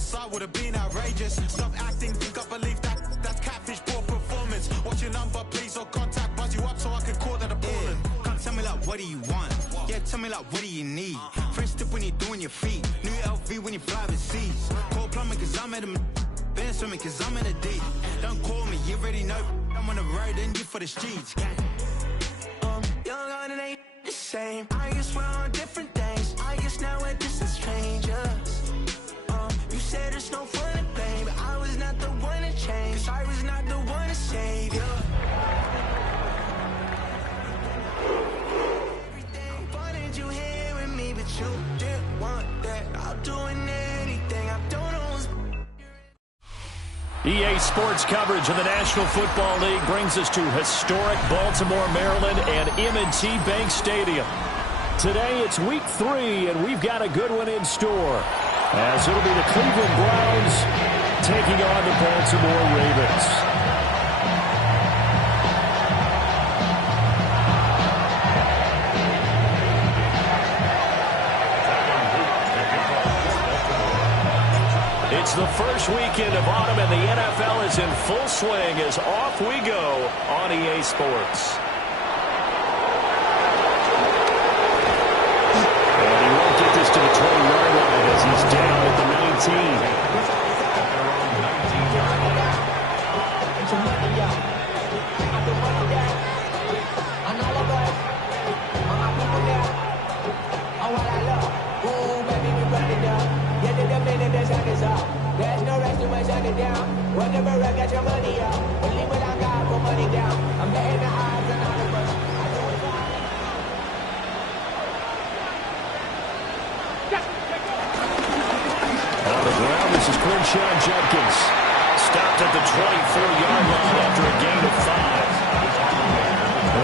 inside would have been outrageous. Stop acting, think I believe that's catfish, poor performance. What's your number, please, or contact, buzz you up so I can call that appalling. Can't tell me like, what do you want? Yeah, tell me like, what do you need? French tip when you're doing your feet. New LV when you fly overseas. Call plumbing cause I'm at a band swimming cause I'm in a deep. Don't call me, you already know I'm on the road and you for the streets. Young on it ain't the same. I guess we're on different things. I guess now we're distant strangers. You said it's no fun to blame, but I was not the one to change. Cause I was not the one to save you. Everything wanted you here with me, but you didn't want that. I'm doing anything, I don't know what's... EA Sports coverage of the National Football League brings us to historic Baltimore, Maryland, and M&T Bank Stadium. Today it's week 3, and we've got a good one in store, as it'll be the Cleveland Browns taking on the Baltimore Ravens. It's the first weekend of autumn, and the NFL is in full swing as off we go on EA Sports. And he won't get this to the 20-yard line as he's down at the 19. There's no rest to my shut it down. Whenever I get your money out, only when I got for money down. I'm betting the odds and all the bus. I do it all. On the ground, this is Quinshon Judkins. Stopped at the 24-yard line after a gain of 5.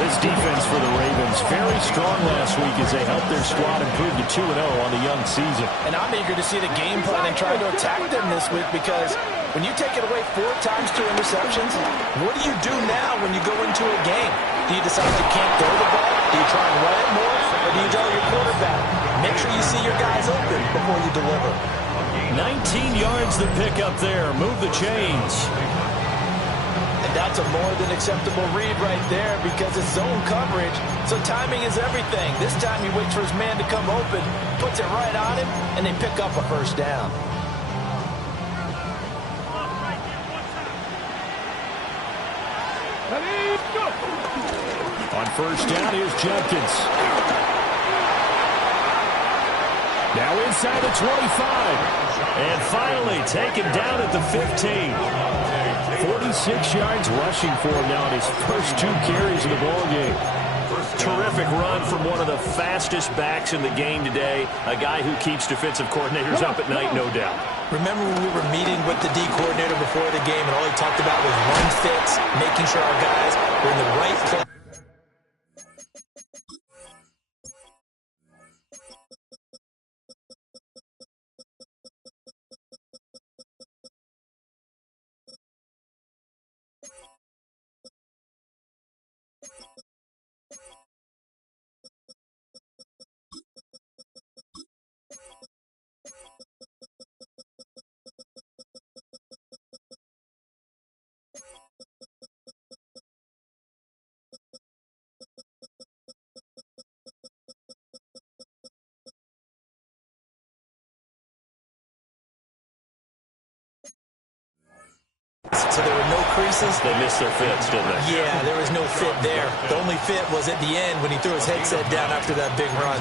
This defense for the Ravens, very strong last week as they helped their squad improve to 2-0 on the young season. And I'm eager to see the game plan and try to attack them this week, because when you take it away 4 times, 2 interceptions, what do you do now when you go into a game? Do you decide you can't throw the ball? Do you try and run it more? Or do you draw your quarterback? Make sure you see your guys open before you deliver. 19 yards the pick up there. Move the chains. That's a more than acceptable read right there, because it's zone coverage, so timing is everything. This time he waits for his man to come open, puts it right on him, and they pick up a first down. On first down, here's Judkins. Now inside the 25. And finally taken down at the 15. 46 yards rushing for him now in his first 2 carries of the ballgame. Terrific run from one of the fastest backs in the game today, a guy who keeps defensive coordinators up at night, no doubt. Remember when we were meeting with the D coordinator before the game, and all he talked about was run fits, making sure our guys were in the right place. So there were no creases. They missed their fits, didn't they? Yeah, there was no fit there. The only fit was at the end when he threw his headset down after that big run.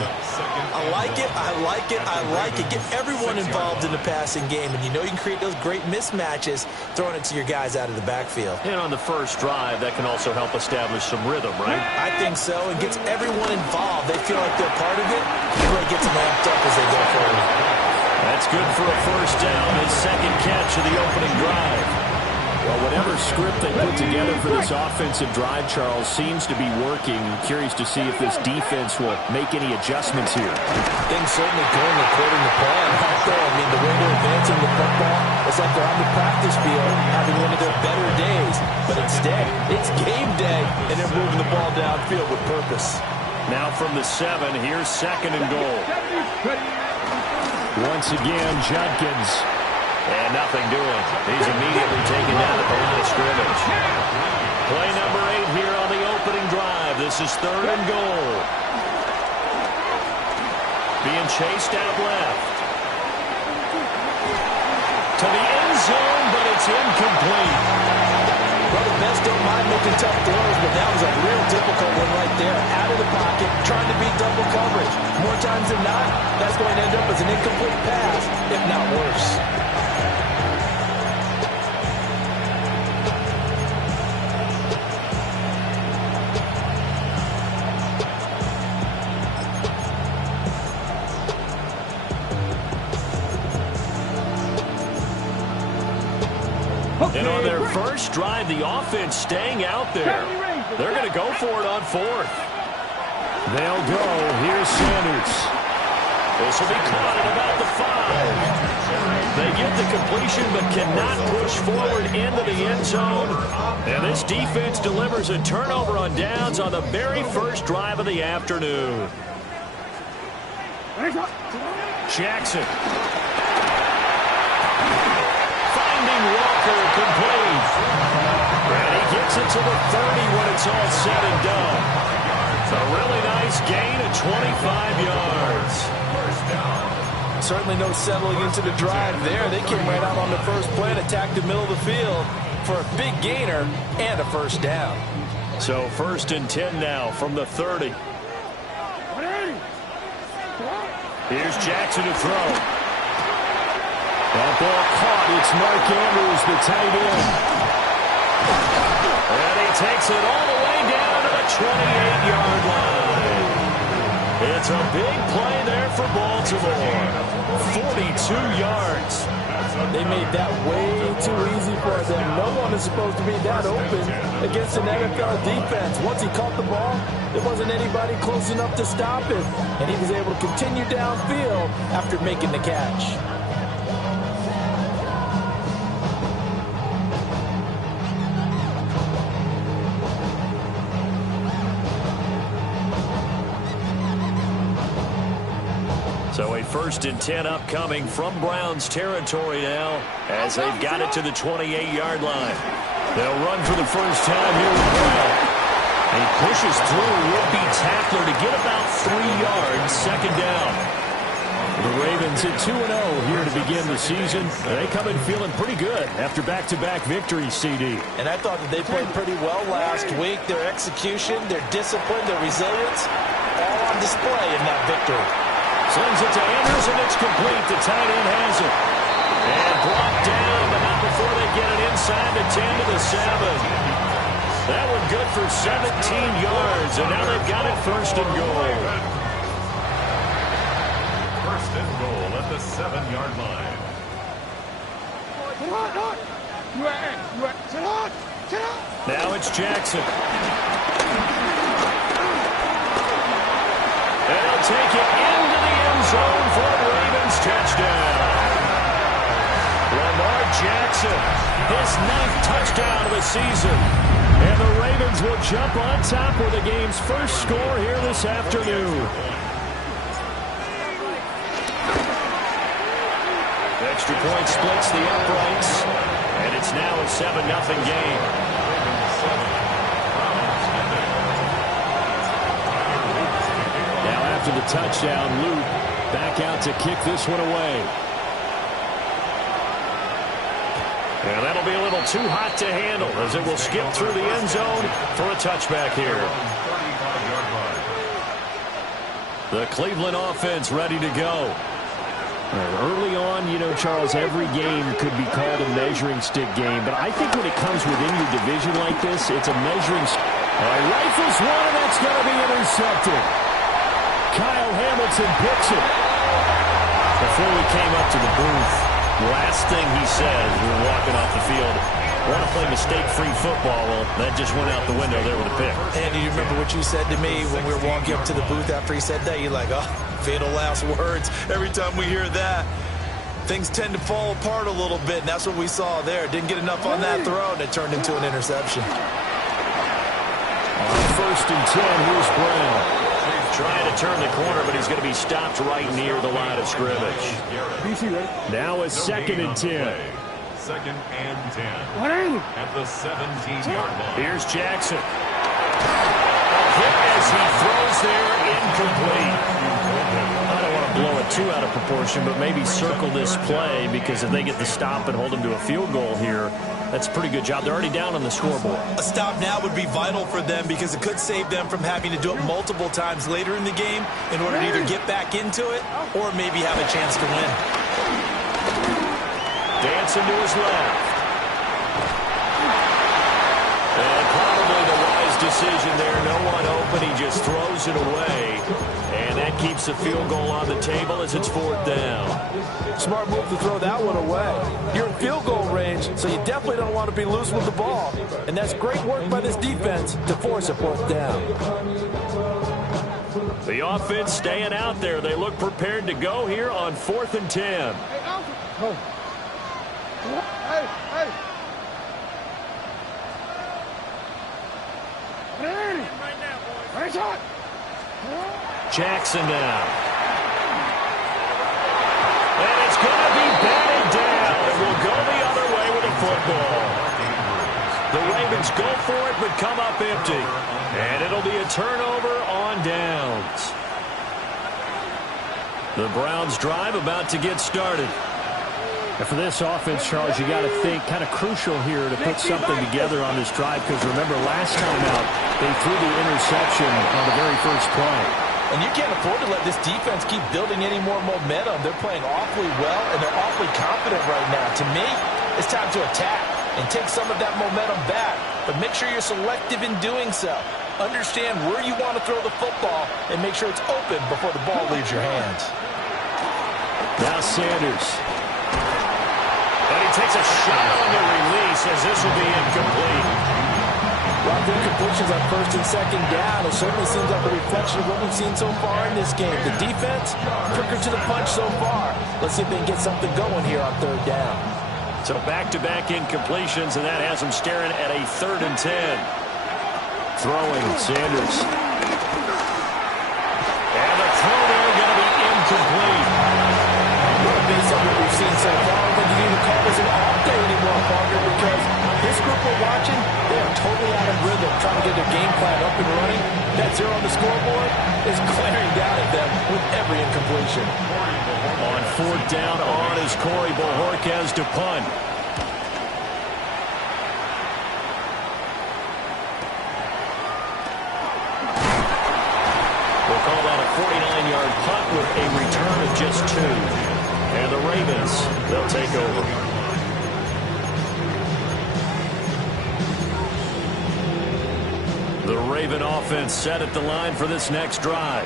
I like it, I like it, I like it. Get everyone involved in the passing game, and you know you can create those great mismatches throwing it to your guys out of the backfield. And on the first drive, that can also help establish some rhythm, right? I think so. It gets everyone involved. They feel like they're part of it. It really gets them amped up as they go forward. That's good for a first down, his second catch of the opening drive. Well, whatever script they put together for this offensive drive, Charles, seems to be working. I'm curious to see if this defense will make any adjustments here. Things certainly going according to plan. I mean, the way they're advancing the football, it's like they're on the practice field having one of their better days. But instead, it's game day, and they're moving the ball downfield with purpose. Now from the 7, here's 2nd and goal. Once again, Judkins. And nothing doing. He's immediately taken down at the line of scrimmage. Play number 8 here on the opening drive. This is 3rd and goal. Being chased out left. To the end zone, but it's incomplete. Well, the best don't mind making tough throws, but that was a real difficult one right there. Out of the pocket, trying to beat double coverage. More times than not, that's going to end up as an incomplete pass, if not worse. And on their first drive, the offense staying out there. They're going to go for it on 4th. They'll go. Here's Sanders. This will be caught at about the 5. They get the completion but cannot push forward into the end zone. And this defense delivers a turnover on downs on the very first drive of the afternoon. Jackson. Walker complete. And he gets it to the 30 when it's all said and done. A really nice gain of 25 yards. Certainly no settling into the drive there. They came right out on the first play and attacked the middle of the field for a big gainer and a first down. So 1st and 10 now from the 30. Here's Jackson to throw. That ball caught. It's Mark Andrews, the tight end. And he takes it all the way down to the 28-yard line. It's a big play there for Baltimore. 42 yards. They made that way too easy for them. No one is supposed to be that open against an NFL defense. Once he caught the ball, there wasn't anybody close enough to stop him. And he was able to continue downfield after making the catch. So a 1st and 10 upcoming from Browns territory now as they've got it to the 28-yard line. They'll run for the first time here with Brown. He pushes through would-be tackler to get about 3 yards, 2nd down. The Ravens at 2-0 here to begin the season. They come in feeling pretty good after back-to-back victories, CD. And I thought that they played pretty well last week. Their execution, their discipline, their resilience, all on display in that victory. Sends it to Andrews, and it's complete. The tight end has it. And brought down, but not before they get it inside the 10 to the 7. That one good for 17 yards, and now they've got it 1st and goal. 1st and goal at the 7-yard line. Now it's Jackson. And he'll take it into the end zone for a Ravens touchdown. Lamar Jackson, his 9th touchdown of the season. And the Ravens will jump on top with the game's first score here this afternoon. Extra point splits the uprights. And it's now a 7-0 game. To the touchdown, Luke back out to kick this one away. And that'll be a little too hot to handle as it will skip through the end zone for a touchback here. The Cleveland offense ready to go. Early on, you know, Charles, every game could be called a measuring stick game, but I think when it comes within your division like this, it's a measuring stick. Rifles one, and that's going to be intercepted. Kyle Hamilton picks it. Before we came up to the booth, last thing he said as we were walking off the field, want to play mistake-free football. Well, that just went out the window there with a pick. And do you remember what you said to me when we were walking up to the booth after he said that? You're like, oh, fatal last words. Every time we hear that, things tend to fall apart a little bit, and that's what we saw there. Didn't get enough on that throw, and it turned into an interception. On 1st and 10, here's Brown. Trying to turn the corner, but he's going to be stopped right near the line of scrimmage. Now it's 2nd and 10. 2nd and 10. At the 17-yard line. Here's Jackson. As he throws there, incomplete. I don't want to blow it too out of proportion, but maybe circle this play, because if they get the stop and hold them to a field goal here, that's a pretty good job. They're already down on the scoreboard. A stop now would be vital for them, because it could save them from having to do it multiple times later in the game in order to either get back into it or maybe have a chance to win. Dancing to his left. And probably the wise decision there. No one open. He just throws it away. And that keeps the field goal on the table as it's 4th down. Smart move to throw that one away. You're in field goal range, so you definitely don't want to be loose with the ball. And that's great work by this defense to force a 4th down. The offense staying out there. They look prepared to go here on 4th and 10. Jackson now. And it's going to be batted down. It will go the other way with the football. The Ravens go for it, but come up empty. And it'll be a turnover on downs. The Browns drive about to get started. And for this offense, Charles, you got to think kind of crucial here to put something together on this drive, because remember last time out they threw the interception on the very first play. And you can't afford to let this defense keep building any more momentum. They're playing awfully well, and they're awfully confident right now. To me, it's time to attack and take some of that momentum back. But make sure you're selective in doing so. Understand where you want to throw the football and make sure it's open before the ball leaves your hands. Now Sanders. And he takes a shot on the release as this will be incomplete. A lot of incompletions on 1st and 2nd down. It certainly seems like a reflection of what we've seen so far in this game. The defense, quicker to the punch so far. Let's see if they can get something going here on 3rd down. So back-to-back incompletions, and that has them staring at a 3rd and 10. Throwing, Sanders. And the throw there going to be incomplete. Based on what we've seen so far, I don't think you need to call this an off day anymore, partner, because this group we're watching, they are totally out of rhythm, trying to get their game plan up and running. That 0 on the scoreboard is glaring down at them with every incompletion. On 4th down on is Corey Bojorquez to punt. We'll call that a 49-yard punt with a return of just 2. And the Ravens, they'll take over. The Raven offense set at the line for this next drive.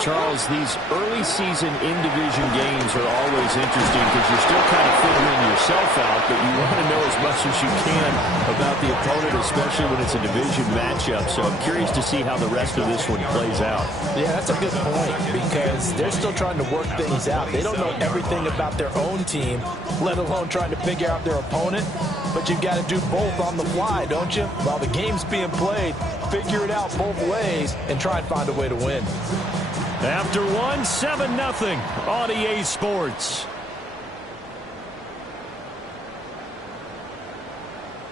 Charles, these early season in-division games are always interesting because you're still kind of figuring yourself out, but you want to know as much as you can about the opponent, especially when it's a division matchup. So I'm curious to see how the rest of this one plays out. Yeah, that's a good point, because they're still trying to work things out. They don't know everything about their own team, let alone trying to figure out their opponent. But you've got to do both on the fly, don't you? While the game's being played, figure it out both ways and try and find a way to win. After 1, 7-0 on EA Sports.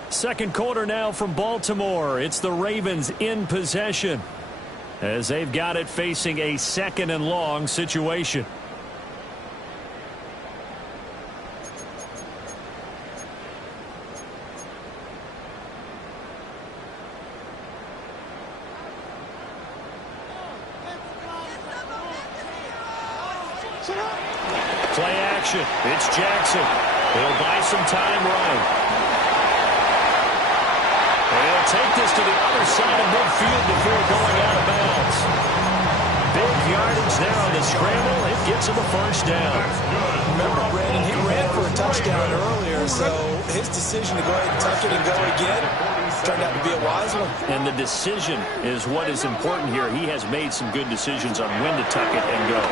Second quarter now from Baltimore. It's the Ravens in possession as they've got it facing a 2nd and long situation. Play action. It's Jackson. He'll buy some time running. And he'll take this to the other side of midfield before going out of bounds. Big yardage there on the scramble. It gets him a 1st down. Remember, Brandon, he ran for a touchdown earlier, so his decision to go ahead and tuck it and go again turned out to be a wise one. And the decision is what is important here. He has made some good decisions on when to tuck it and go.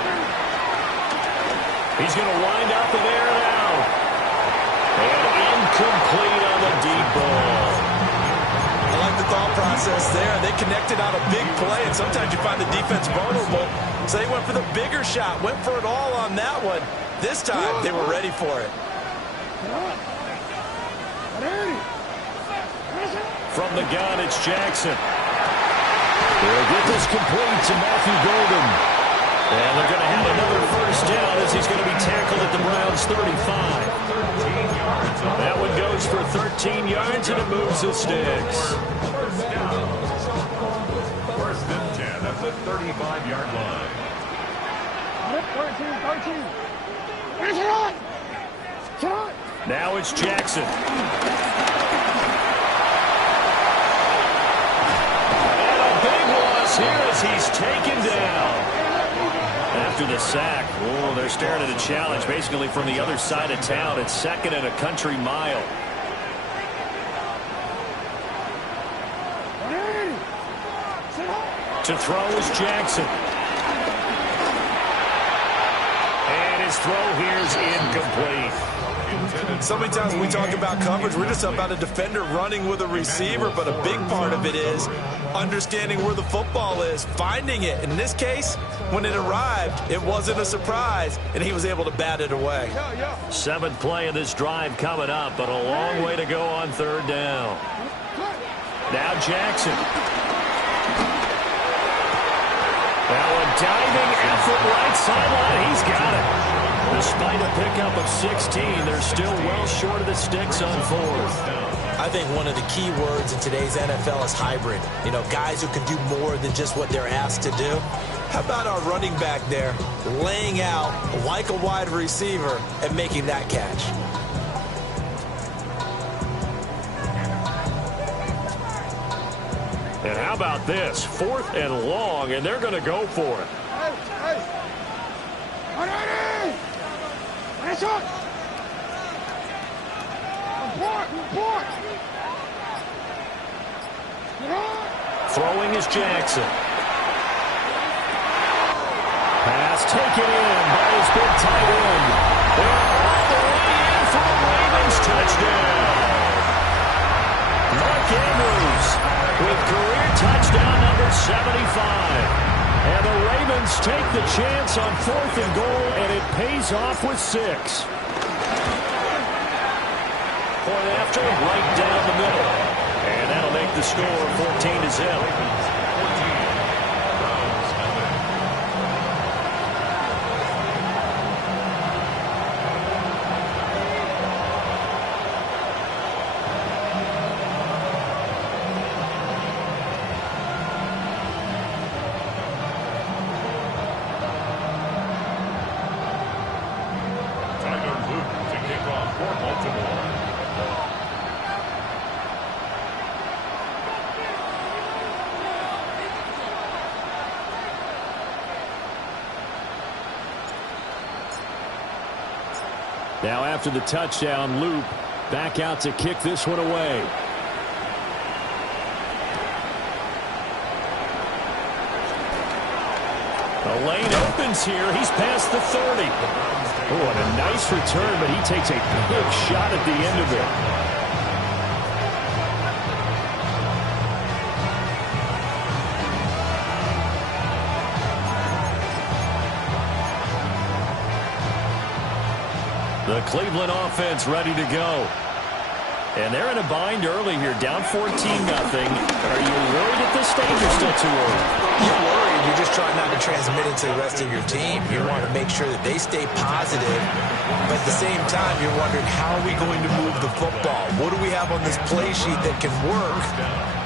He's going to wind up in air now. And incomplete on the deep ball. I like the thought process. process there. They connected on a big play, and sometimes you find the defense vulnerable. So they went for the bigger shot, went for it all on that one. This time, they were ready for it. From the gun, it's Jackson. They'll get this complete to Matthew Golden. And they're going to have another first down as he's going to be tackled at the Browns' 35. That one goes for 13 yards, and it moves the sticks. First and 10 at the 35-yard line. 13. Now it's Jackson. And a big loss here as he's taken down. After the sack, oh, they're staring at a challenge basically from the other side of town. It's second and a country mile. To throw is Jackson. And his throw here is incomplete. So many times when we talk about coverage, we're just about a defender running with a receiver, but a big part of it is understanding where the football is, finding it. In this case, when it arrived, it wasn't a surprise, and he was able to bat it away. Seventh play of this drive coming up, but a long way to go on third down. Now Jackson. Now a diving effort right sideline. He's got it. Despite a pickup of 16, they're still well short of the sticks on fourth. I think one of the key words in today's NFL is hybrid. You know, guys who can do more than just what they're asked to do. How about our running back there laying out like a wide receiver and making that catch? And how about this? 4th and long, and they're going to go for it. Throwing is Jackson. Pass taken in by his big tight end. They're all the way in for a Ravens touchdown. Mark Andrews with career touchdown number 75. And the Ravens take the chance on 4th and goal, and it pays off with 6. Point after, right down the middle. And that'll make the score 14-0. Now after the touchdown, Loop back out to kick this one away. The lane opens here. He's past the 30. Oh, and a nice return, but he takes a big shot at the end of it. The Cleveland offense ready to go. And they're in a bind early here, down 14-0. Are you worried at this stage or still too early? You're worried. You're just trying not to transmit it to the rest of your team. You want to make sure that they stay positive. But at the same time, you're wondering, how are we going to move the football? What do we have on this play sheet that can work?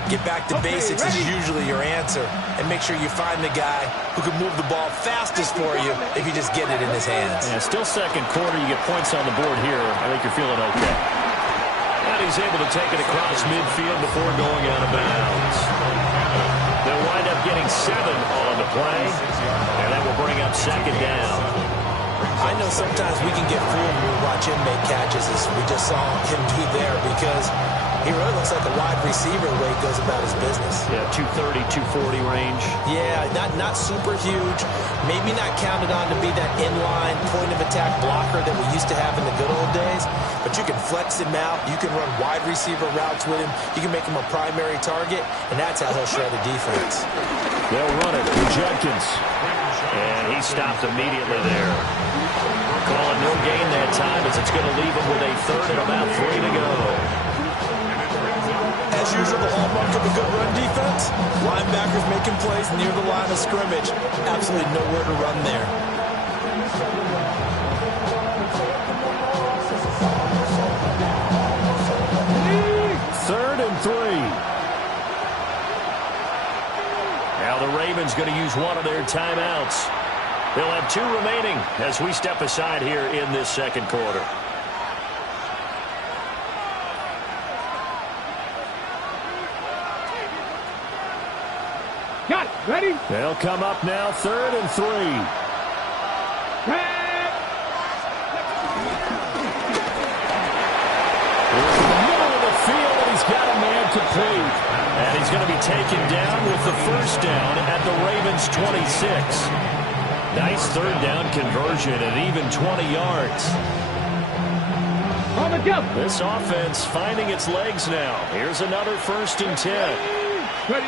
Get back to basics is usually your answer. And make sure you find the guy who can move the ball fastest for you if you just get it in his hands. Yeah, still second quarter. You get points on the board here. I think you're feeling okay. And he's able to take it across midfield before going out of bounds. They'll wind up getting 7 on the play. And that will bring up second down. I know sometimes we can get fooled when we watch him make catches, as we just saw him do there, because he really looks like a wide receiver the way he goes about his business. Yeah, 230, 240 range. Yeah, not super huge. Maybe not counted on to be that inline point-of-attack blocker that we used to have in the good old days, but you can flex him out. You can run wide receiver routes with him. You can make him a primary target, and that's how he'll shred the defense. They'll run it for Jenkins. And he stopped immediately there. Calling no gain that time as it's going to leave him with a third and about 3 to go. As usual, the hallmark of a good run defense, linebackers making plays near the line of scrimmage. Absolutely nowhere to run there. Third and 3. Now the Ravens going to use one of their timeouts. They'll have 2 remaining as we step aside here in this second quarter. Got it. Ready? They'll come up now, 3rd and 3. In the middle of the field, and he's got a man complete. And he's going to be taken down with the first down at the Ravens' 26. Nice third down conversion at even 20 yards. On the jump. This offense finding its legs now. Here's another 1st and 10. Ready.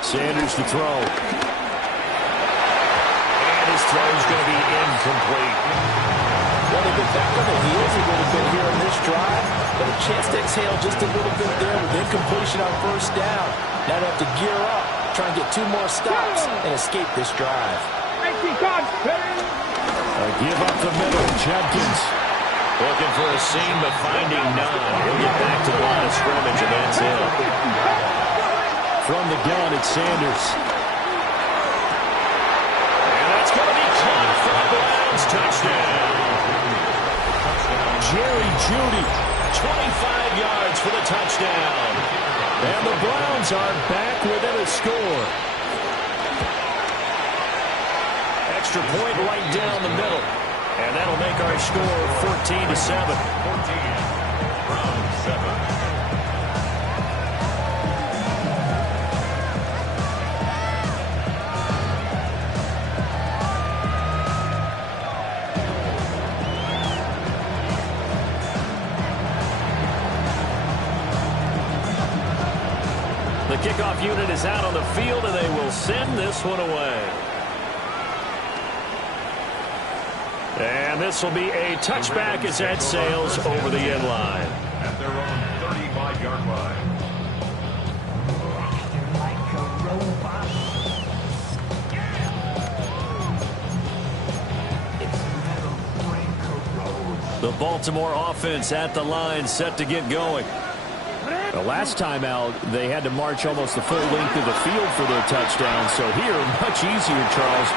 Sanders to throw. And his throw's going to be incomplete. Well, they've been back on their heels a little bit here in this drive, but a chance to exhale just a little bit there with incompletion on first down. Now they have to gear up, try and get 2 more stops and escape this drive. A give up the middle. Jenkins looking for a seam, but finding none. He'll get back to the line of scrimmage, and that's it. From the gun, it's Sanders. And that's going to be caught for the Browns. Touchdown. Jerry Jeudy, 25 yards for the touchdown. And the Browns are back within a score. Extra point right down the middle. And that'll make our score 14-7. 14, Browns 7. The kickoff unit is out on the field, and they will send this one away. And this will be a touchback as that sails over the end line. At their own 35-yard line. The Baltimore offense at the line, set to get going. The last time out, they had to march almost the full length of the field for their touchdown. So here, much easier, Charles.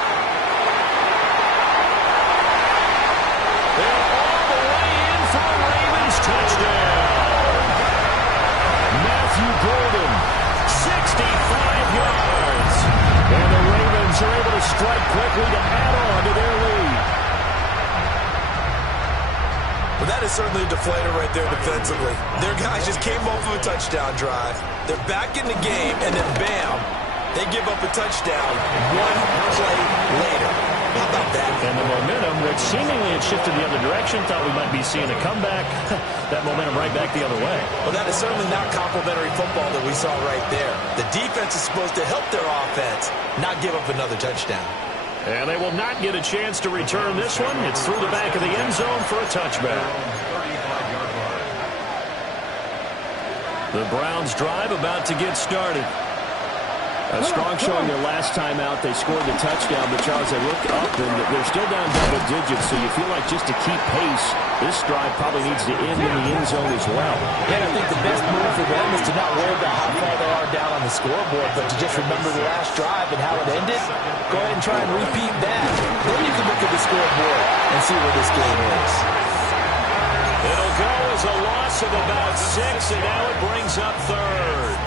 They're all the way in for a Ravens touchdown. Matthew Golden, 65 yards. And the Ravens are able to strike quickly to add on to their lead. Well, that is certainly a deflator right there defensively. Their guys just came off of a touchdown drive. They're back in the game, and then bam, they give up a touchdown 1 play later. How about that? And the momentum, which seemingly had shifted the other direction, thought we might be seeing a comeback. That momentum right back the other way. Well, that is certainly not complimentary football that we saw right there. The defense is supposed to help their offense, not give up another touchdown. And they will not get a chance to return this one. It's through the back of the end zone for a touchback. 35-yard line. The Browns drive about to get started. A strong showing their last time out. They scored the touchdown, but Charles, they look up and they're still down double digits, so you feel like just to keep pace, this drive probably needs to end in the end zone as well. And I think the best move for them is to not worry about how far they are down on the scoreboard, but to just remember the last drive and how it ended. Go ahead and try and repeat that. Then you can look at the scoreboard and see where this game is. It'll go as a loss of about 6, and now it brings up third.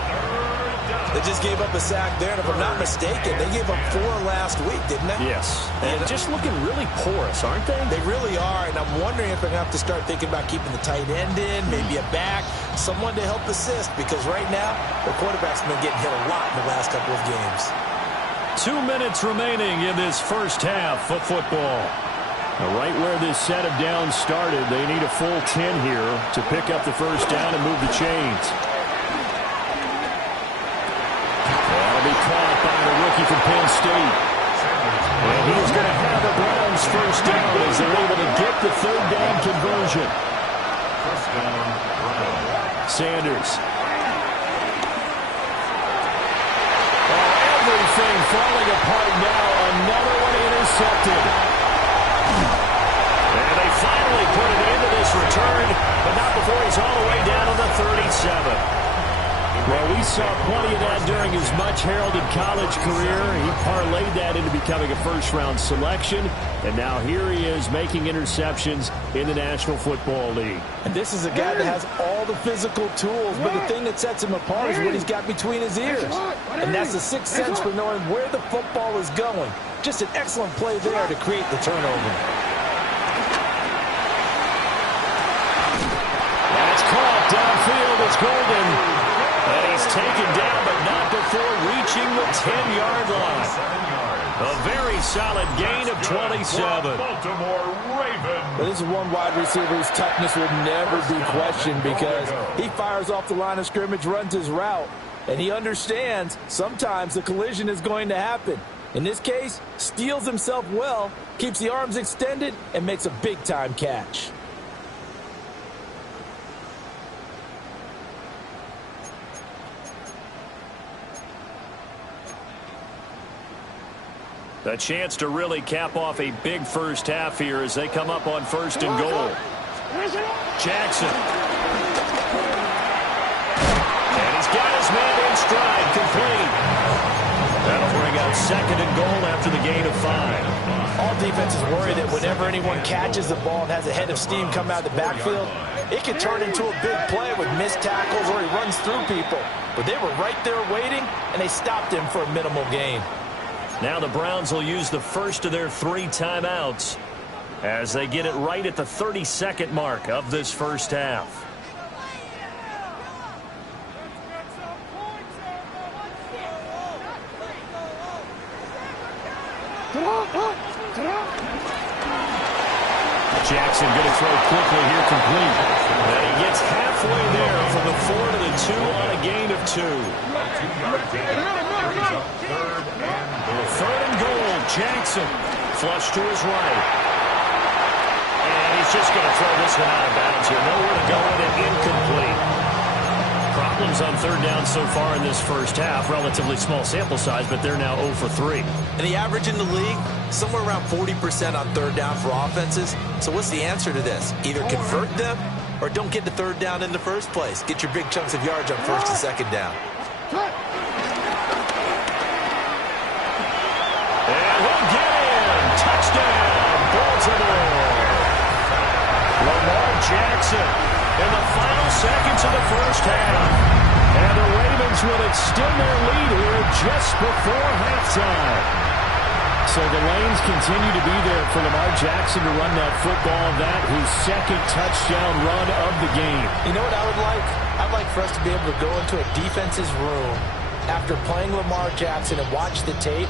They just gave up a sack there, and if I'm not mistaken, they gave up 4 last week, didn't they? Yes. And just looking really porous, aren't they? They really are, and I'm wondering if they're going to have to start thinking about keeping the tight end in, maybe a back, someone to help assist, because right now, the quarterback's been getting hit a lot in the last couple of games. 2 minutes remaining in this first half of football. Right where this set of downs started, they need a full 10 here to pick up the first down and move the chains. That'll be caught by the rookie from Penn State. And he's going to have the Browns first down as they're able to get the third down conversion. First down, Browns. Sanders. Everything falling apart now. Another one intercepted. And they finally put it into this return, but not before he's all the way down to the 37. Well, we saw plenty of that during his much-heralded college career. He parlayed that into becoming a first-round selection, and now here he is making interceptions in the National Football League. And this is a guy that has all the physical tools, but the thing that sets him apart is what he's got between his ears. And that's the sixth sense for knowing where the football is going. Just an excellent play there to create the turnover. That's caught downfield. It's Golden. And he's taken down, but not before reaching the 10-yard line. A very solid gain of 27. Baltimore Ravens. But this is one wide receiver whose toughness will never be questioned because he fires off the line of scrimmage, runs his route, and he understands sometimes the collision is going to happen. In this case, steals himself well, keeps the arms extended, and makes a big-time catch. A chance to really cap off a big first half here as they come up on first and goal. Jackson. And he's got his man in stride, complete. That'll bring out second and goal after the gain of 5. All defenses worry that whenever anyone catches the ball and has a head of steam come out of the backfield, it can turn into a big play with missed tackles or he runs through people. But they were right there waiting, and they stopped him for a minimal gain. Now the Browns will use the first of their 3 timeouts as they get it right at the 32nd mark of this first half. Jackson going to throw quickly here, complete. And he gets halfway there from the 4 to the 2 on a gain of 2. 2-yard gain. Third and goal, Jackson. Flush to his right. And he's just going to throw this one out of bounds here. Nowhere to go with it, incomplete. Problems on third down so far in this first half. Relatively small sample size, but they're now 0 for 3. And the average in the league, somewhere around 40% on third down for offenses. So what's the answer to this? Either convert them or don't get to third down in the first place. Get your big chunks of yards on first and second down. And he'll get in. Touchdown, Baltimore. Lamar Jackson in the final seconds of the first half. And the Ravens will extend their lead here just before halftime. So the lanes continue to be there for Lamar Jackson to run that football. That his second touchdown run of the game. You know what I would like? I'd like for us to be able to go into a defense's room after playing Lamar Jackson and watch the tape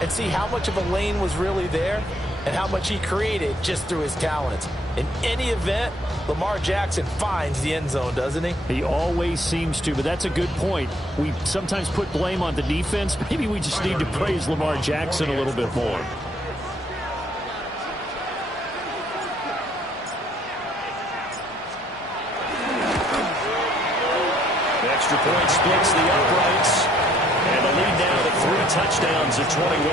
and see how much of a lane was really there and how much he created just through his talents. In any event, Lamar Jackson finds the end zone, doesn't he? He always seems to, but that's a good point. We sometimes put blame on the defense. Maybe we just need to praise Lamar Jackson a little bit more. The extra point splits the uprights. And the lead now to 3 touchdowns at 21.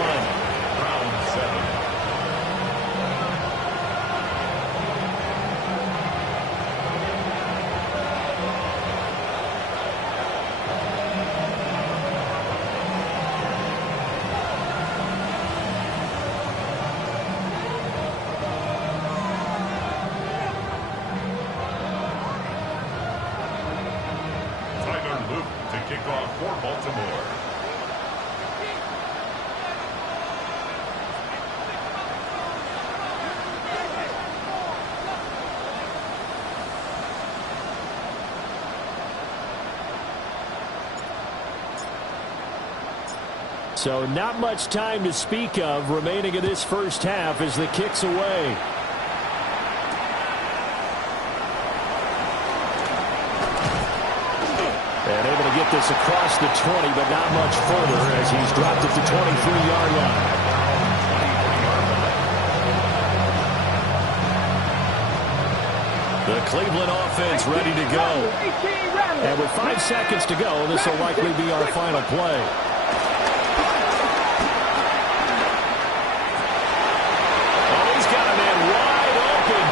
Round 7. Tyler Luke to kick kickoff for Baltimore. So not much time to speak of remaining in this first half as the kick's away. And able to get this across the 20, but not much further as he's dropped it to 23-yard line. The Cleveland offense ready to go. And with 5 seconds to go, this will likely be our final play.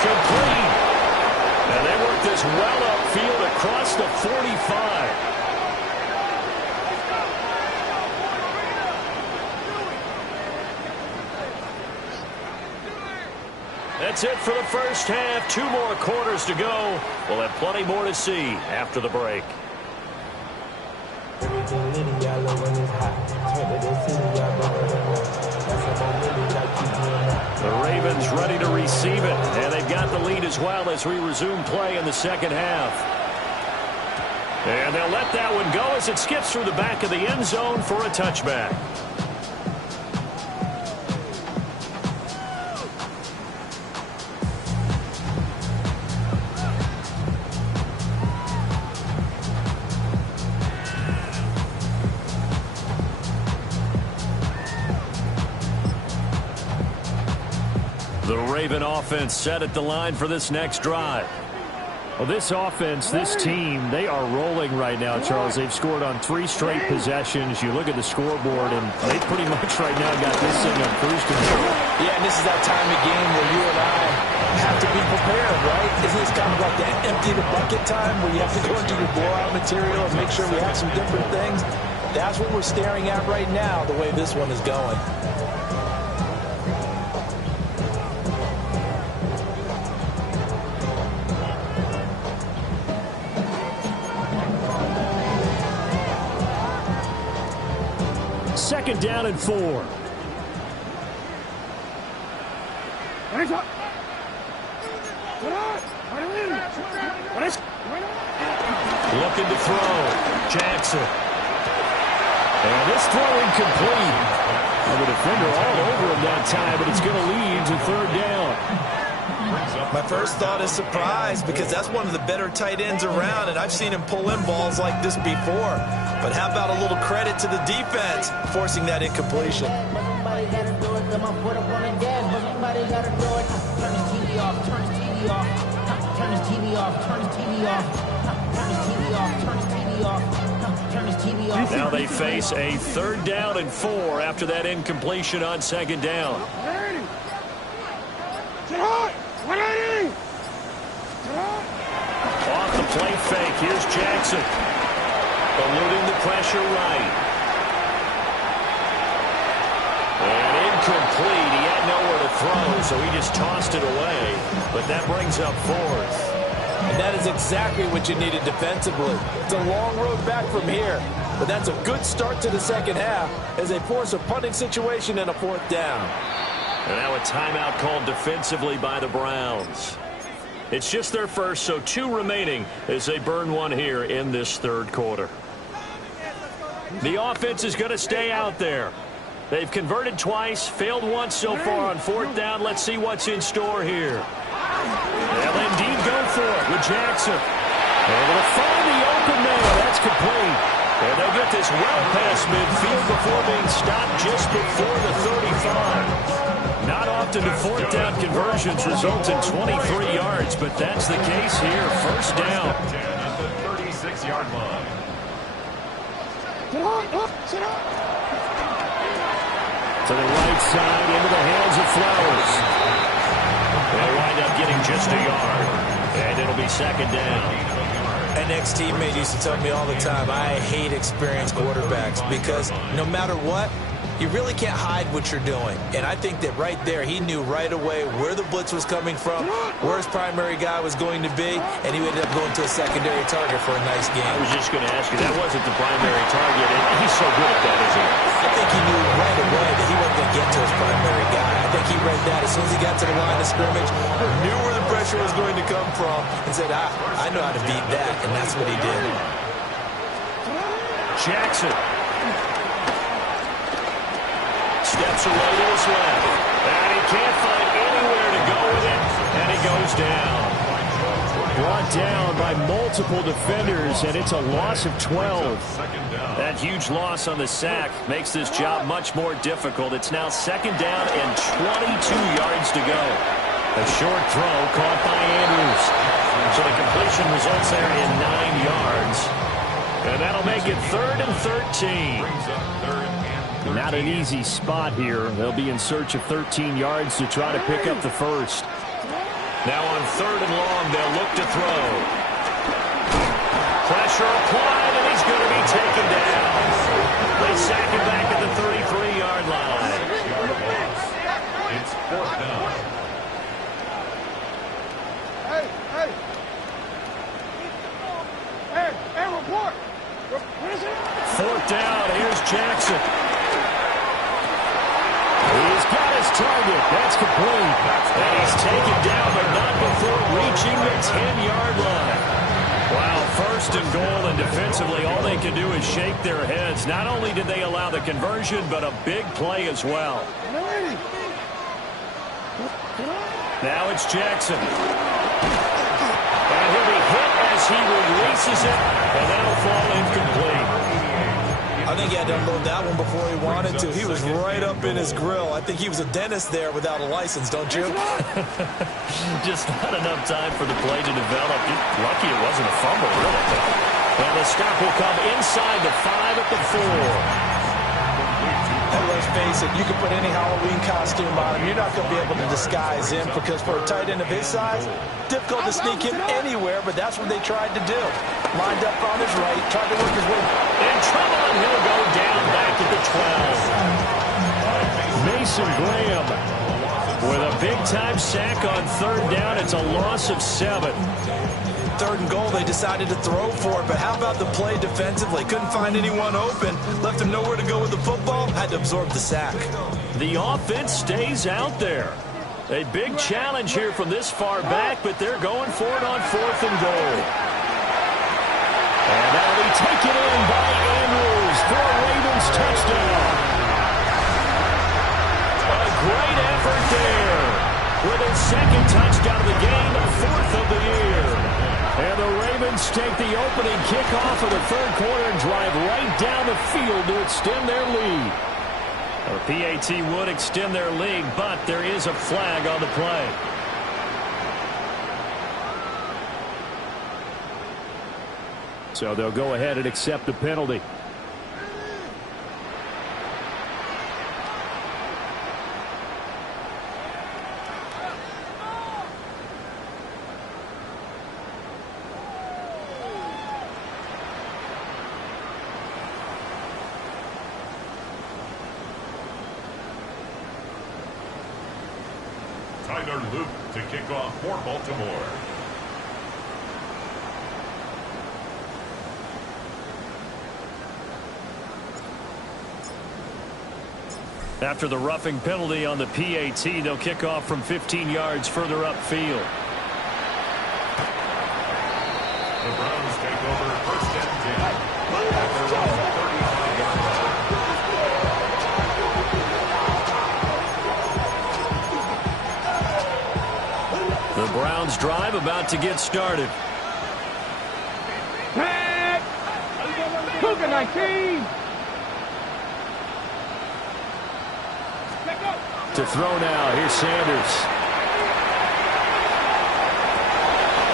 Complete. And they work this well upfield across the 45. That's it for the first half. 2 more quarters to go. We'll have plenty more to see after the break. The Ravens ready to receive it, and they've got the lead as well as we resume play in the second half. And they'll let that one go as it skips through the back of the end zone for a touchback. The Raven offense set at the line for this next drive. Well, this offense, this team, they are rolling right now, Charles. They've scored on 3 straight possessions. You look at the scoreboard, and they pretty much right now got this thing on cruise control. Yeah, and this is that time of game where you and I have to be prepared, right? Isn't this kind of like the empty the bucket time where you have to go into your blowout material and make sure we have some different things? That's what we're staring at right now, the way this one is going. Second down and 4. Looking to throw. Jackson. And this throw incomplete. And the defender all over him that time, but it's going to lead to 3rd down. My first thought is surprise, because that's one of the better tight ends around, and I've seen him pull in balls like this before. But how about a little credit to the defense forcing that incompletion? Somebody gotta do it, come on, put up on the gas, but somebody gotta do it. Turn his TV off, turn his TV off, turn his TV off, turn his TV off, turn his TV off, turn his TV off, turn his TV off. Now they face a 3rd down and 4 after that incompletion on 2nd down. Off the play fake, here's Jackson. Eluding the pressure right. And incomplete. He had nowhere to throw, so he just tossed it away. But that brings up 4th. And that is exactly what you needed defensively. It's a long road back from here, but that's a good start to the second half as they force a punting situation and a 4th down. And now a timeout called defensively by the Browns. It's just their first, so 2 remaining as they burn one here in this 3rd quarter. The offense is going to stay out there. They've converted twice, failed once so far on 4th down. Let's see what's in store here. They'll indeed go for it with Jackson. Able to find the open man. That's complete. And they'll get this well past midfield before being stopped just before the 35. Not often do 4th down conversions result in 23 yards, but that's the case here. 1st down. At the 36-yard line. To the right side, into the hands of Flowers. They'll wind up getting just a yard, and it'll be 2nd down. An ex-teammate used to tell me all the time, I hate experienced quarterbacks because no matter what, you really can't hide what you're doing. And I think that right there, he knew right away where the blitz was coming from, where his primary guy was going to be, and he ended up going to a secondary target for a nice game. I was just going to ask you, that wasn't the primary target, and he's so good at that, isn't he? I think he knew right away that he wasn't going to get to his primary guy. I think he read that as soon as he got to the line of scrimmage, knew where the pressure was going to come from, and said, I know how to beat that, and that's what he did. Jackson steps away to his left, and he can't find anywhere to go with it, and he goes down. Brought down by multiple defenders, and it's a loss of 12. That huge loss on the sack makes this job much more difficult. It's now second down and 22 yards to go. A short throw caught by Andrews. So the completion results there in 9 yards. And that'll make it 3rd and 13. Not an easy spot here. They'll be in search of 13 yards to try to pick up the first. Now on 3rd and long, they'll look to throw. Pressure applied, and he's going to be taken down. They sack him back at the 33-yard line. It's 4th down. Hey, report. What is it? 4th down, here's Jackson. He's got his target. That's complete. And he's taken down, but not before reaching the 10-yard line. Wow, 1st and goal, and defensively, all they can do is shake their heads. Not only did they allow the conversion, but a big play as well. Now it's Jackson. And he'll be hit as he releases it, and that'll fall incomplete. I think he had to unload that one before he wanted to. He was right up in his grill. I think he was a dentist there without a license, don't you? Just not enough time for the play to develop. Lucky it wasn't a fumble, really. And the stop will come inside the 5 at the 4. And let's face it, you can put any Halloween costume on him. You're not going to be able to disguise him because for a tight end of his size, difficult to sneak him anywhere, but that's what they tried to do. Lined up on his right, tried to work his way. In trouble, and he'll go down back at the 12. Mason Graham with a big-time sack on 3rd down. It's a loss of 7. 3rd and goal, they decided to throw for it, but how about the play defensively? Couldn't find anyone open, left him nowhere to go with the football, had to absorb the sack. The offense stays out there. A big challenge here from this far back, but they're going for it on 4th and goal. And that'll be taken in by Andrews for a Ravens touchdown. A great effort there. With his 2nd touchdown of the game, 4th of the year. And the Ravens take the opening kickoff of the 3rd quarter and drive right down the field to extend their lead. The PAT would extend their lead, but there is a flag on the play. So they'll go ahead and accept the penalty. Tyler Luke to kick off for Baltimore. After the roughing penalty on the PAT, they'll kick off from 15 yards further upfield. The Browns take over 1st and 10. At their own 35-yard line. The Browns drive about to get started. Cougar 19. To throw now, here's Sanders.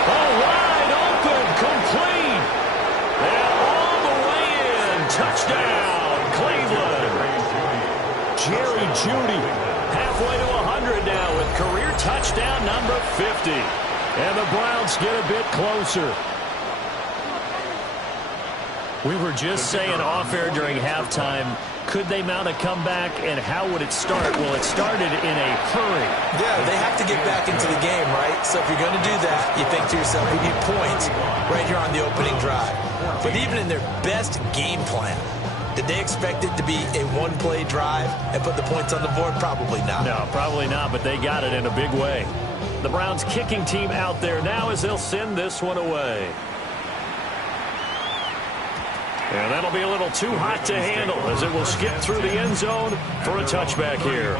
Oh, wide open, complete. And all the way in, touchdown, Cleveland. Jerry Jeudy, halfway to 100 now with career touchdown number 50. And the Browns get a bit closer. We were just saying off air during halftime, Could they mount a comeback, and how would it start? Well, it started in a hurry. Yeah, they have to get back into the game, right? So if you're going to do that, you think to yourself, we need points right here on the opening drive. But even in their best game plan, did they expect it to be a one-play drive and put the points on the board? Probably not. No, probably not, but they got it in a big way. The Browns kicking team out there now as they'll send this one away. And that'll be a little too hot to handle as it will skip through the end zone for a touchback here.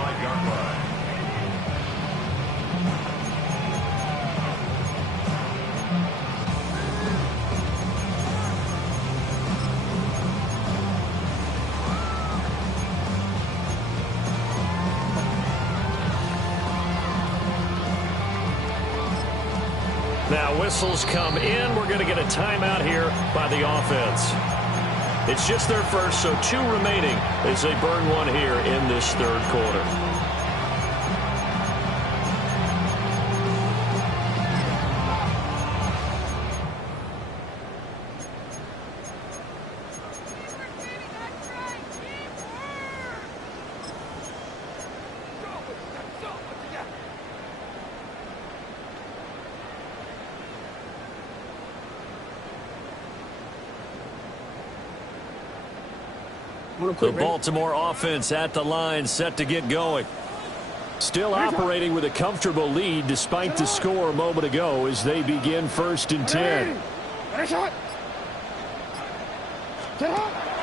Now whistles come in. We're going to get a timeout here by the offense. It's just their first, so 2 remaining as they burn one here in this third quarter. The Baltimore offense at the line, set to get going. Still operating with a comfortable lead despite the score a moment ago as they begin 1st and 10.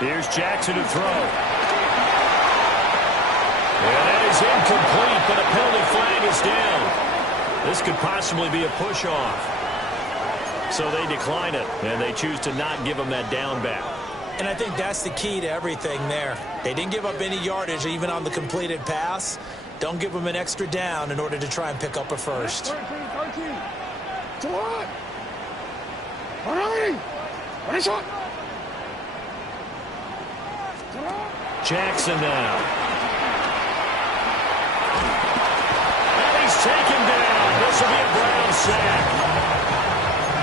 Here's Jackson to throw. And that is incomplete, but a penalty flag is down. This could possibly be a push-off. So they decline it, and they choose to not give him that down back. And I think that's the key to everything there. They didn't give up any yardage even on the completed pass. Don't give them an extra down in order to try and pick up a first. 13. It's a lot. Ready, shot. Jackson now. And he's taken down. This will be a Brown sack.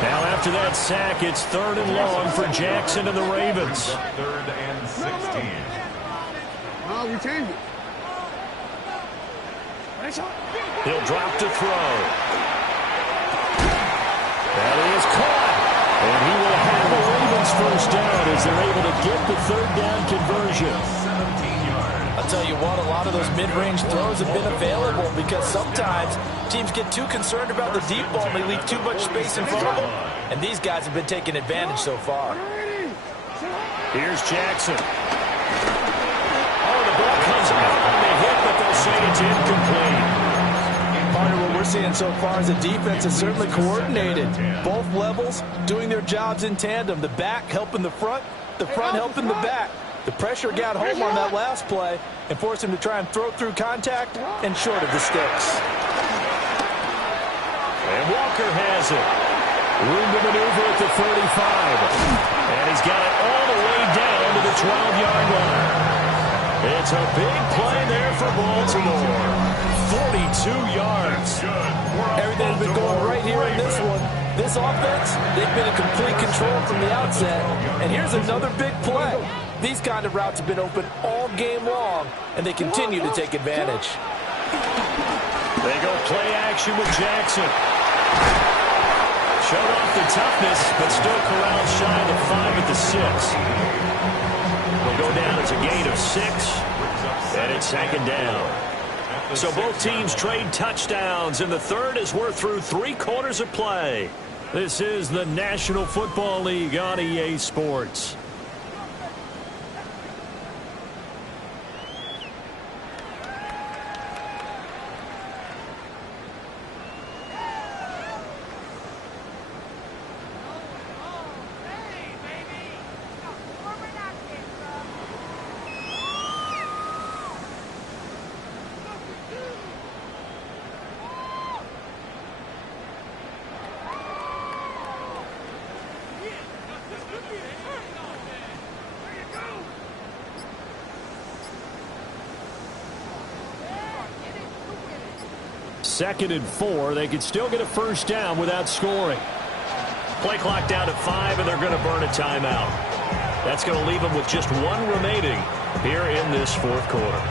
Now after that sack, it's 3rd and long for Jackson and the Ravens. 3rd and 16. Oh, we changed it. He'll drop to throw. That is caught. And he will have the Ravens first down as they're able to get the 3rd down conversion. 17 yards. I'll tell you what, a lot of those mid-range throws have been available because sometimes teams get too concerned about the deep ball and they leave too much space in front of them. And these guys have been taking advantage so far. Here's Jackson. Oh, the ball comes out on the hit, but they'll say it's incomplete. Part of what we're seeing so far is the defense is certainly coordinated. Both levels doing their jobs in tandem. The back helping the front helping the back. The pressure got home on that last play and forced him to try and throw through contact and short of the sticks. And Walker has it. Room to maneuver at the 35. And he's got it all the way down to the 12-yard line. It's a big play there for Baltimore. 42 yards. Everything's been going right here in this one. This offense, they've been in complete control from the outset. And here's another big play. These kind of routes have been open all game long, and they continue to take advantage. They go play action with Jackson. Showed off the toughness, but still corralled shy of the 5 at the 6. They'll go down as a gain of 6, and it's 2nd down. So both teams trade touchdowns, and the third as we're through 3 quarters of play. This is the National Football League on EA Sports. Second and 4. They could still get a first down without scoring. Play clock down at 5, and they're going to burn a timeout. That's going to leave them with just one remaining here in this fourth quarter.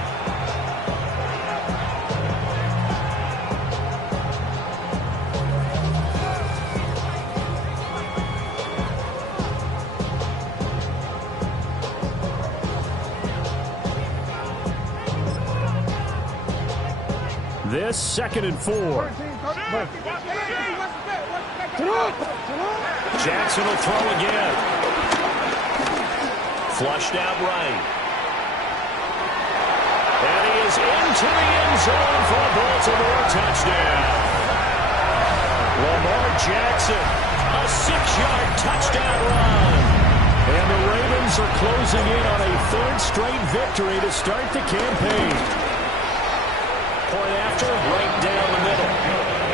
This 2nd and 4. Jackson will throw again. Flushed out right. And he is into the end zone for a Baltimore touchdown. Lamar Jackson, a 6-yard touchdown run. And the Ravens are closing in on a 3rd straight victory to start the campaign. Point after, right down the middle.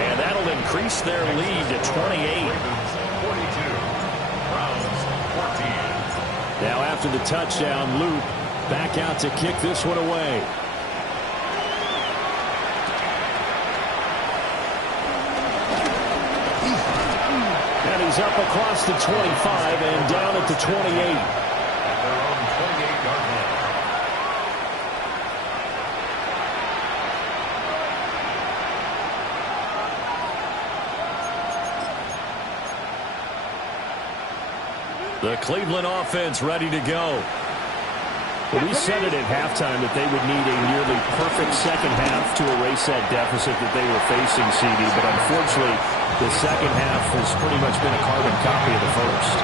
And that'll increase their lead to 28. Now after the touchdown, Luke back out to kick this one away. And he's up across the 25 and down at the 28. The Cleveland offense ready to go. We said it at halftime that they would need a nearly perfect second half to erase that deficit that they were facing, CD, but unfortunately the second half has pretty much been a carbon copy of the first.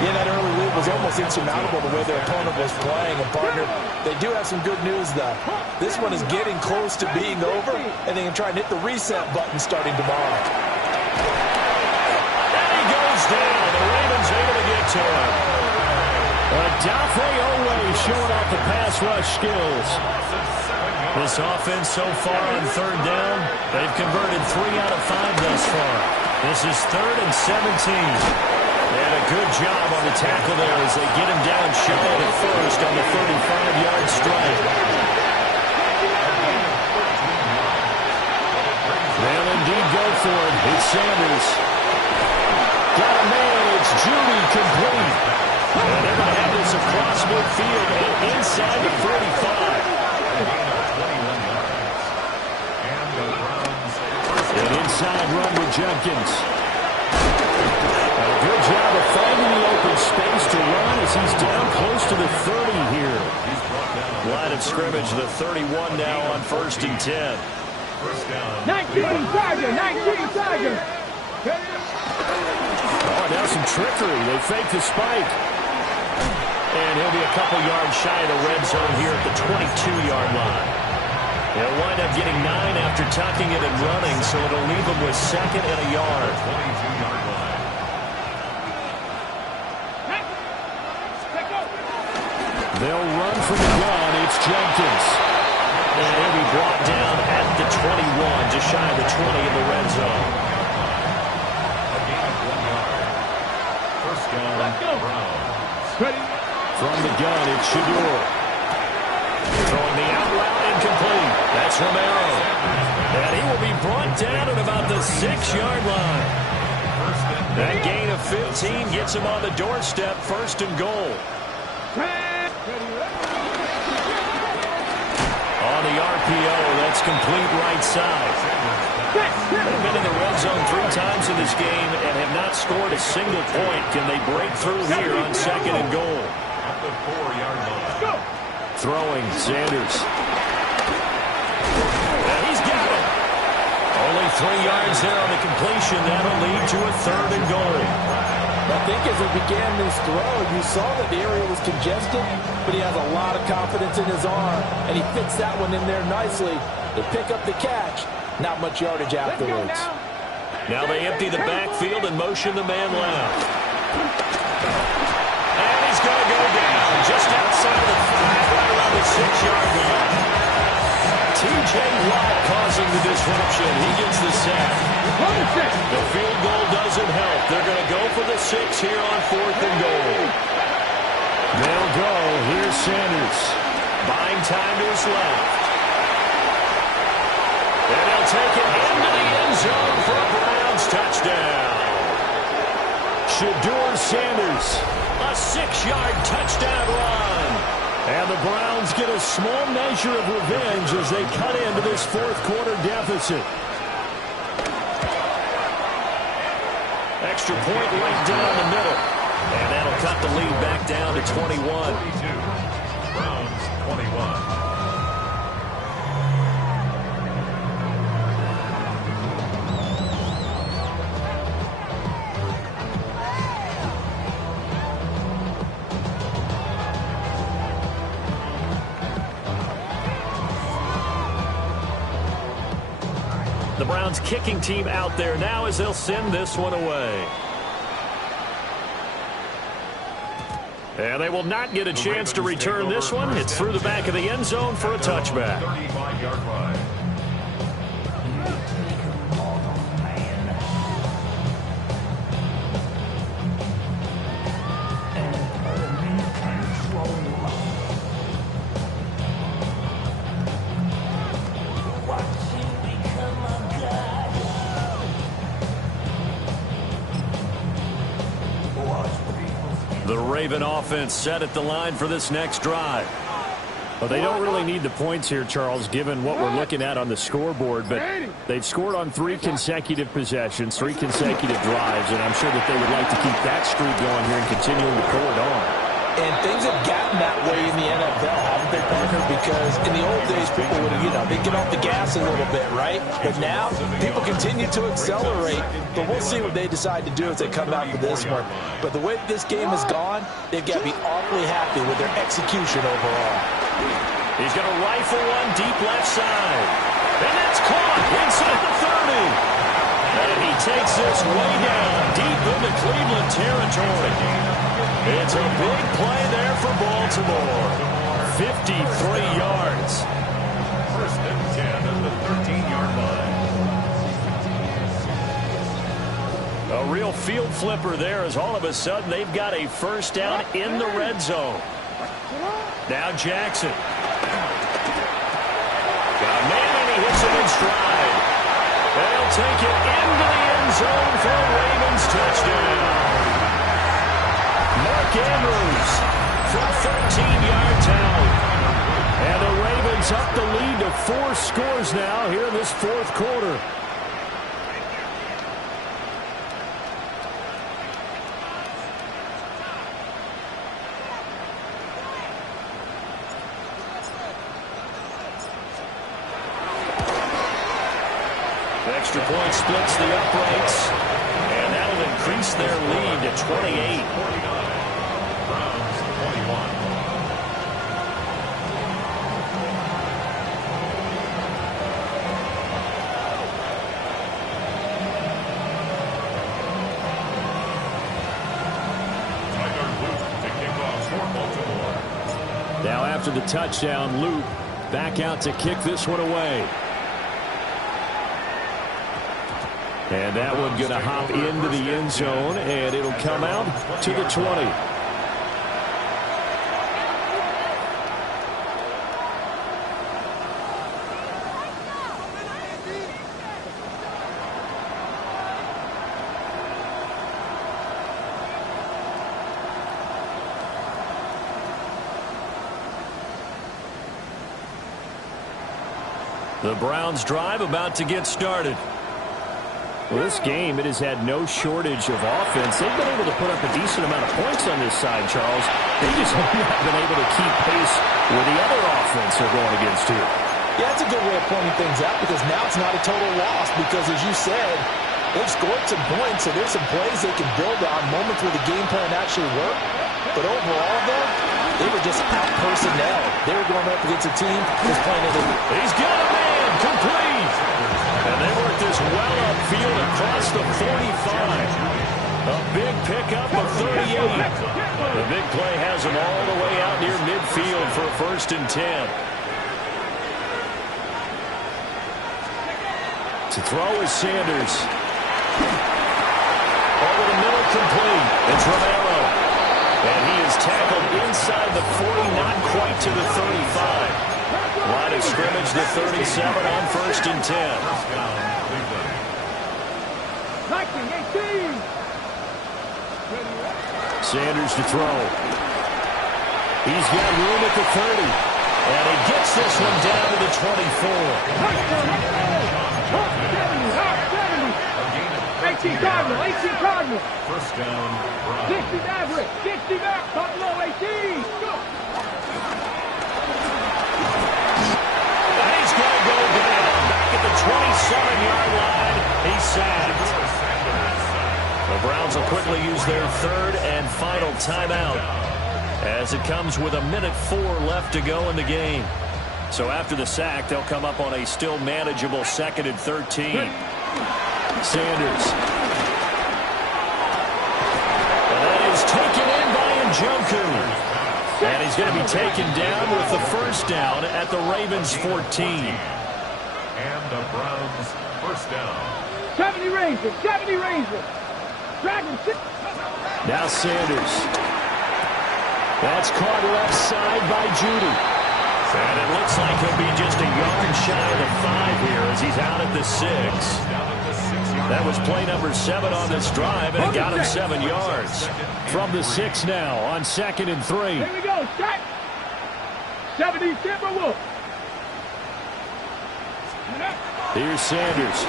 Yeah, that early lead was almost insurmountable the way their opponent was playing. And, partner, they do have some good news, though. This one is getting close to being over, and they can try and hit the reset button starting tomorrow. And he goes down. The Ravens able to get to him. Odafe Oweh showing off the pass rush skills. This offense so far on 3rd down, they've converted 3 out of 5 thus far. This is 3rd and 17. And a good job on the tackle there as they get him down shy of the first on the 35-yard strike. They'll indeed go for it. It's Sanders. Got a man. It's Judy complete. And they're going to have this across midfield and inside the 45. An inside run with Jenkins. A good job of finding the open space to run as he's down close to the 30 here. Line of scrimmage, the 31 now on 1st and 10. 19 Tiger, 19 Tiger. Oh, now some trickery. They fake the spike. And he'll be a couple yards shy of the red zone here at the 22-yard line. They'll wind up getting 9 after tucking it and running, so it'll leave them with 2nd and a yard. 22-yard line. They'll run from the gun. It's Jenkins. And he'll be brought down at the 21, just shy of the 20 in the red zone. A gain of 1 yard. First down, Browns. Ready? From the gun, it's Shedeur. Throwing the out route incomplete. That's Romero. And he will be brought down at about the 6-yard line. That gain of 15 gets him on the doorstep, 1st and goal. On the RPO, that's complete right side. They've been in the red zone 3 times in this game and have not scored a single point. Can they break through here on 2nd and goal? At the 4-yard line. Throwing, Sanders. And he's got it. Only 3 yards there on the completion. That'll lead to a 3rd and goal. I think as he began this throw, you saw that the area was congested, but he has a lot of confidence in his arm, and he fixed that one in there nicely. They pick up the catch. Not much yardage afterwards. Now they empty the backfield and motion the man left. And he's going to go down just outside of the 5, right around the 6-yard line. T.J. Watt causing the disruption. He gets the sack. The field goal doesn't help. They're going to go for the 6 here on 4th and goal. They'll go. Here's Sanders. Buying time to his left. And they'll take it into the end zone for a Browns touchdown. Shedeur Sanders, a 6-yard touchdown run. And the Browns get a small measure of revenge as they cut into this fourth-quarter deficit. Extra point right down the middle. And that'll cut the lead back down to 21. 42. Browns 21. The Browns kicking team out there now as they'll send this one away. And they will not get a chance to return this one. It's through the back of the end zone for a touchback. 35-yard line. The Raven offense set at the line for this next drive. Well, they don't really need the points here, Charles, given what we're looking at on the scoreboard. But they've scored on 3 consecutive possessions, 3 consecutive drives, and I'm sure that they would like to keep that streak going here and continuing to pull it on. And things have gotten that way in the NFL, haven't they, partner? Because in the old days, people would, they'd get off the gas a little bit, right? But now, people continue to accelerate. But we'll see what they decide to do as they come out for this one. But the way this game has gone, they've got to be awfully happy with their execution overall. He's going to rifle one deep left side. And it's caught inside the 30. And he takes this way down deep into Cleveland territory. It's a big play there for Baltimore. 53 yards. First and 10 at the 13-yard line. A real field flipper there as all of a sudden they've got a first down in the red zone. Now Jackson. Got a man and he hits him in stride. They'll take it into the end zone for a Ravens touchdown. Mark Andrews from 13 yards out. And the Ravens up the lead to 4 scores now here in this fourth quarter. Extra point splits the uprights. And that'll increase their lead to 28. 49. Browns 21. Tyler Luke to kick off for Baltimore. Now after the touchdown, Luke back out to kick this one away. And that one going to hop into the end zone, and it'll come out to the 20. The Browns drive about to get started. Well, this game, it has had no shortage of offense. They've been able to put up a decent amount of points on this side, Charles. They just have not been able to keep pace with the other offense they're going against here. Yeah, that's a good way of pointing things out because now it's not a total loss because, as you said, they've scored some points, so there's some plays they can build on, moments where the game plan actually worked. But overall, though, they were just out personnel. They were going up against a team that's playing it. He's got a man complete. And they work this well upfield across the 45. A big pickup of 38. The big play has him all the way out near midfield for a 1st and 10. To throw is Sanders. Over the middle, complete. It's Romero. And he is tackled inside the 40, not quite to the 35. Line of scrimmage to 37 on 1st and 10. 19, 18. Sanders to throw. He's got room at the 30. And he gets this one down to the 24. 18 Cardinal, 18 Cardinal. First down, Browns. 60 average, 60 back, Buffalo 18. Go. And he's going to go down back at the 27-yard line. He's sacked. The Browns will quickly use their third and final timeout as it comes with 1:04 left to go in the game. So after the sack, they'll come up on a still manageable 2nd and 13. Sanders. And that is taken in by Njoku. And he's going to be taken down with the first down at the Ravens 14. And the Browns first down. 70 Rangers, 70 Rangers. Dragon 6. Now Sanders. That's caught left side by Judy. And it looks like he'll be just a yard shy of the 5 here as he's out at the 6. That was play number 7 on this drive, and it got him 7 yards. From the 6 now on 2nd and 3. Here we go, strike. 70 Timberwolves. Here's Sanders.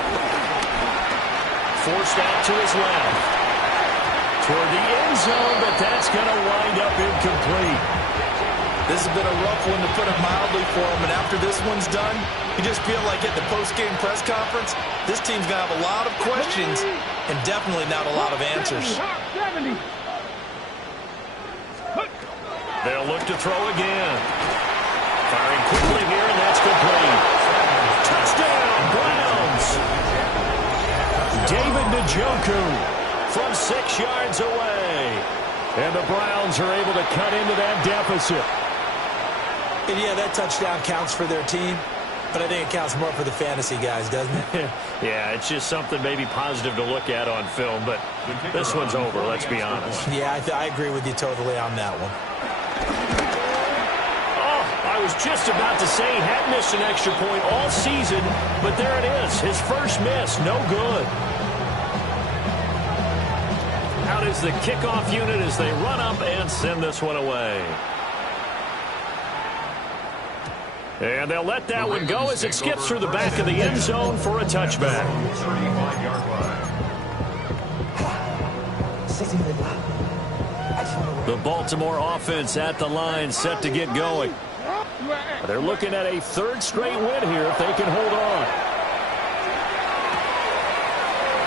Forced out to his left. Toward the end zone, but that's going to wind up incomplete. This has been a rough one, to put it mildly, for him. And after this one's done, you just feel like at the post-game press conference, this team's going to have a lot of questions and definitely not a lot of answers. 70. They'll look to throw again. Firing quickly here, and that's complete. Touchdown, Browns. David Njoku from 6 yards away. And the Browns are able to cut into that deficit. And yeah, that touchdown counts for their team, but I think it counts more for the fantasy guys, doesn't it? Yeah, it's just something maybe positive to look at on film, but this one's over, let's be honest. Yeah, I agree with you totally on that one. Oh, I was just about to say he hadn't missed an extra point all season, but there it is, his first miss, no good. Out is the kickoff unit as they run up and send this one away. And they'll let that one go as it skips through the back of the end zone for a touchback. 35-yard line. The Baltimore offense at the line, set to get going. They're looking at a 3rd straight win here if they can hold on.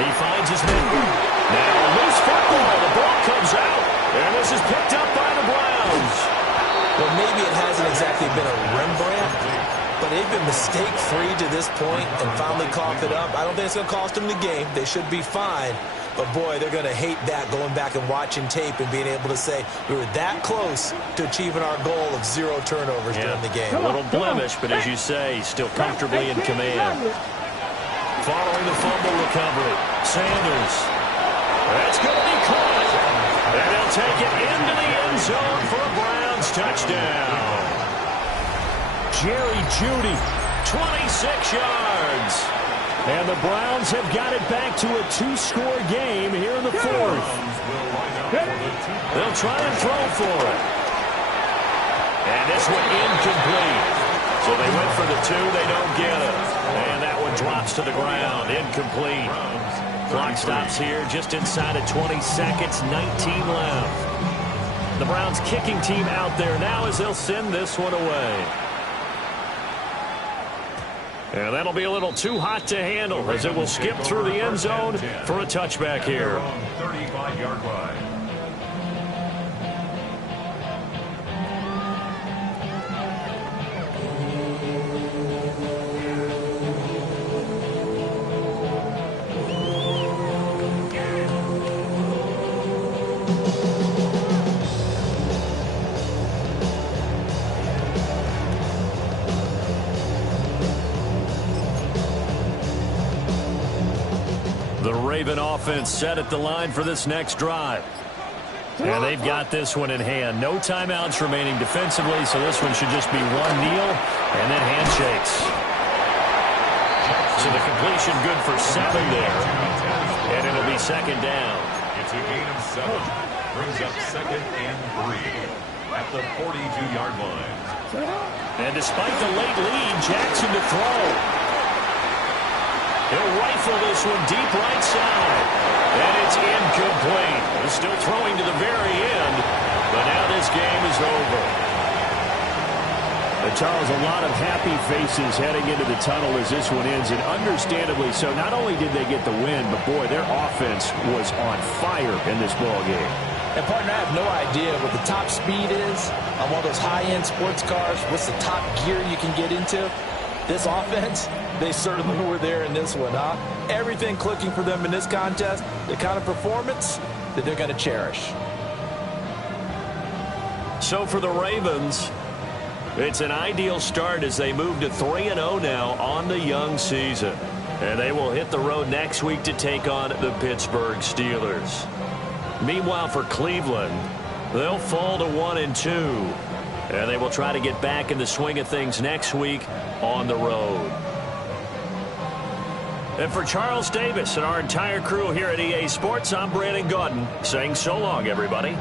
He finds his man. Now loose football. The ball comes out. And this is picked up by the Browns. Well, maybe it hasn't exactly been a Rembrandt, but they've been mistake-free to this point and finally coughed it up. I don't think it's going to cost them the game. They should be fine. But, boy, they're going to hate that, going back and watching tape and being able to say we were that close to achieving our goal of 0 turnovers during the game. A little blemish, but as you say, still comfortably in command. Following the fumble recovery, Sanders. That's going to be caught. And they'll take it into the end zone for a Browns touchdown. Jerry Jeudy, 26 yards. And the Browns have got it back to a 2-score game here in the 4th. They'll try and throw for it. And this one incomplete. So they went for the 2, they don't get it. And that one drops to the ground, incomplete. Clock stops here just inside of 20 seconds, 19 left. The Browns kicking team out there now as they'll send this one away. And that'll be a little too hot to handle as it will skip through the end zone for a touchback here. 35-yard line. The Raven offense set at the line for this next drive. And they've got this one in hand. No timeouts remaining defensively, so this one should just be one kneel and then handshakes. So the completion good for 7 there. And it'll be 2nd down. It's a gain of 7. brings up 2nd and 3 at the 42-yard line. And despite the late lead, Jackson to throw. He'll rifle this one deep right side. And it's incomplete. He's still throwing to the very end, but now this game is over. Charles, a lot of happy faces heading into the tunnel as this one ends, and understandably so. Not only did they get the win, but boy, their offense was on fire in this ball game. And partner, I have no idea what the top speed is on one of those high-end sports cars. What's the top gear you can get into? This offense, they certainly were there in this one, huh? Everything clicking for them in this contest, the kind of performance that they're going to cherish. So for the Ravens, it's an ideal start as they move to 3-0 now on the young season. And they will hit the road next week to take on the Pittsburgh Steelers. Meanwhile, for Cleveland, they'll fall to 1-2. And they will try to get back in the swing of things next week on the road. And for Charles Davis and our entire crew here at EA Sports, I'm Brandon Gaudin saying so long, everybody.